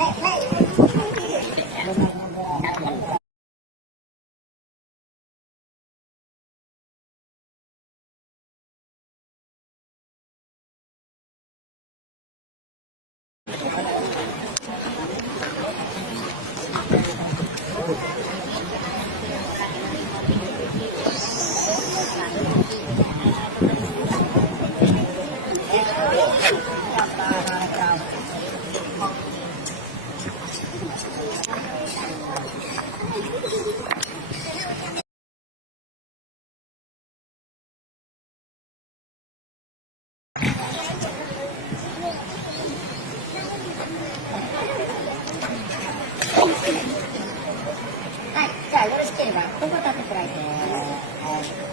はい、じゃあよろしければここ立っていただいて、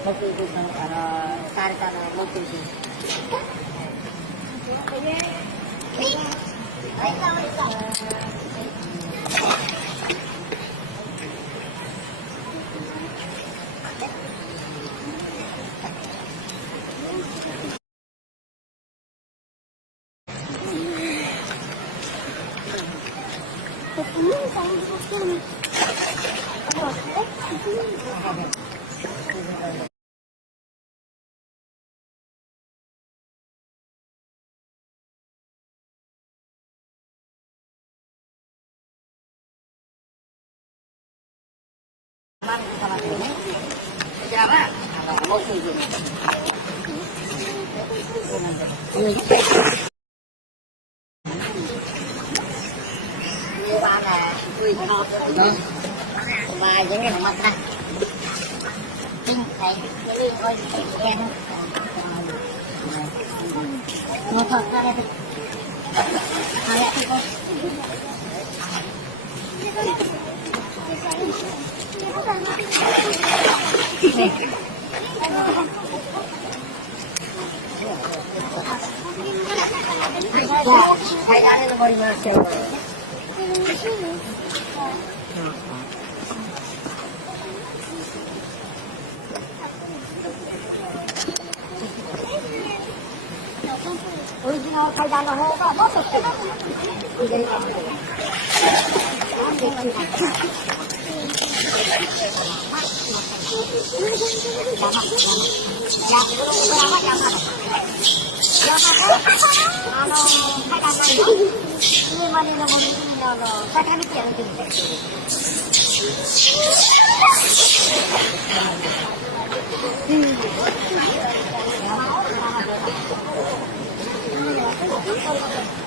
目撃のされたのを持ってみて。はい、sama ini. Jawa, mau tunggu. Ba là tùy cho và những cái mặt này kinh thấy cái liên coi em nó thật ra đây lại thì cô thấy ra đây là body mask original 階段の方がもっと低い。上まで登る坂道やるときです。Thank you.